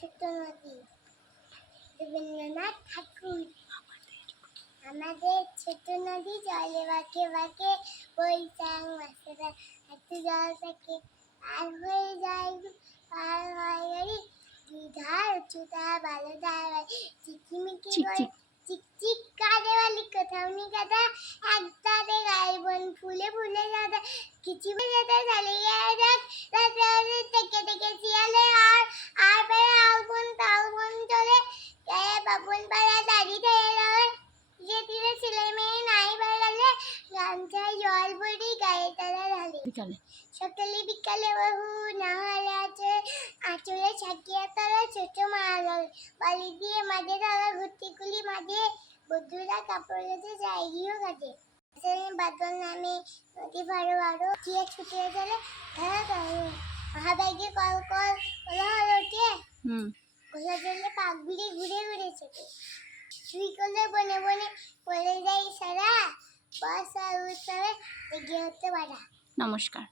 ছোট নদী রবীন্দ্রনাথ ঠাকুর। আমাদের ছোট নদী জলে বাঁকে বাঁকে বৈশাখ মাসেরা এত জল থাকে আর হয়ে যায় পার হয় গাড়ি দ্বিধার উচ্চতা ভালো ধার চিকিমিকি চিকচিক কাঁদে বালি কোথাও নি কাদা একদারে গায়ে বন ফুলে ফুলে সাদা কিচিমে যেতে চালিয়ে যাক রাতে থেকে থেকে শিয়ালে আর বেড়ে আলবন তালবন চলে বাবন পাড়া দাঁড়িয়ে থেকে যাবে যে তীরে ছেলে মেয়ে নাই বেড়ালে গামছায় জল ভরি গায়ে তারা ঢালে সকালে বিকালে বহু না হলে আঁচলে ছাকিয়ে তারা ছোট মারা বালি দিয়ে মাঝে তারা ঘুরতে গুলি মাঝে বন্ধুরা কাপড় গেছে জায়গিও কাটে বাদল নামে নদী ভাড়ো ভাড়ো গিয়ে ছুটে গেলে মহাবাইকে কল কল ওলা হলো ওঠে ওলা জলে পাক ঘুরে ঘুরে ঘুরে ছোটে শুই করলে বনে বনে বলে যাই সারা বস আর উৎসবে এগিয়ে হতে পারা। নমস্কার।